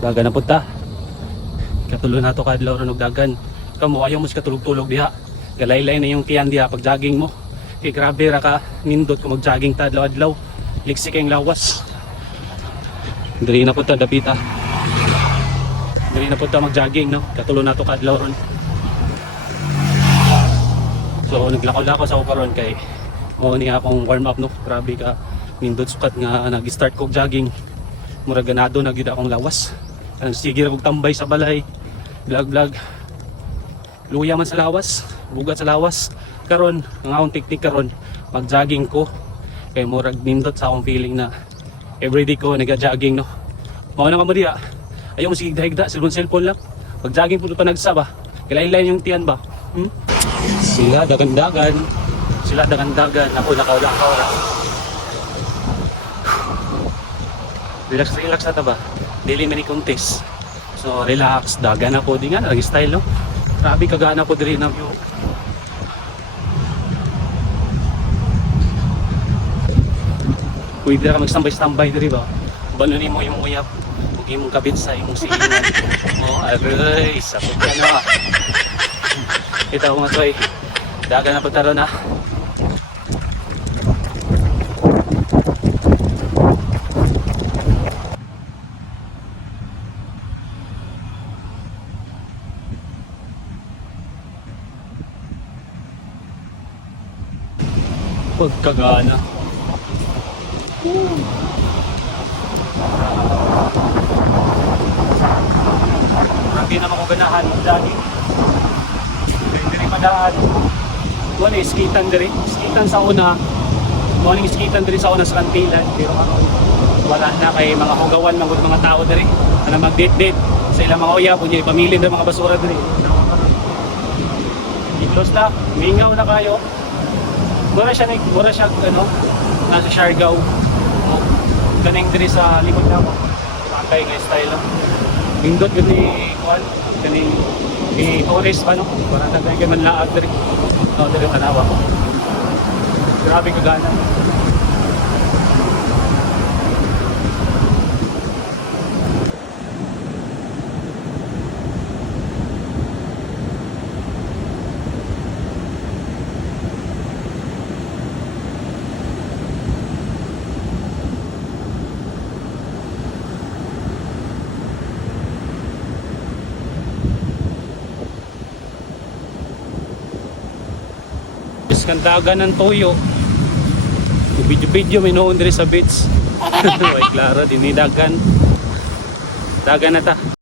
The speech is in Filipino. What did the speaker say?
Dagan na punta. Katulo na to kadlaw ron og dagan. Kamo ayaw mo sa katulog-tulog diha. Galaylay na yung tiyan diha pag jogging mo. Kay grabe ra ka nindot kung mag-jogging ta adlaw-adlaw. Liksik ang lawas. Diri na punta dapita. Diri na punta mag-jogging no. Katulo na to kadlaw ron. So naglakaw-lakaw sa ako karon kay mao ni akong warm up no. Grabe ka nindot sukat nga nag-start ko jogging. Mura ganado na gyud akong lawas. Ang sige ra kog tambay sa balay. Vlog. Luya man sa lawas, bugat sa lawas. Karon, ang akong teknik karon, mag-jogging ko. Kay murag nindot sa akong feeling na everyday ko nag-jogging no. Mao na ka mo diha. Ayaw mo sige dahigda, cellphone lang. Pag-jogging po pa nagsaba. Kailain-lain yung tiyan ba? Sila dagan-dagan. Ako nakaw-lakaw ra. Relax na ta ba? Daily mini contest. So relax, dagan ako di nga nag-style no. Grabe kagana ko diri na view. Pwede ka magstambay-stambay diri ba? Balunin mo yung uyap. Huwag mong kabit sa imong silingan. Mo, aray, sakot ka na. Kita ko nga toy. Dagan na pagtaro na. Pagkagana. Grabe naman ko ganahan mag-jogging. Diri madaan. Wala iskitan diri. Iskitan sa una. Morning iskitan diri sa una sa kantilan. Pero wala na kay mga hugawan mga tao diri. Ana mag-date sa ilang mga uyab unya pamilya ng mga basura diri. I-close na. Mingaw na kayo. Mura siya ano, nasa Siargao. Ganing diri sa likod na ako. Makay nga style lang. Pindot yun ni Juan. Ganing ni Torres ano. Para tagay kay manlaag diri. Diri ang kanawa. Grabe kagana. Kandagan ng toyo. Video may noon diri sa beach. Ay klaro dinidagan. Dagan na ta.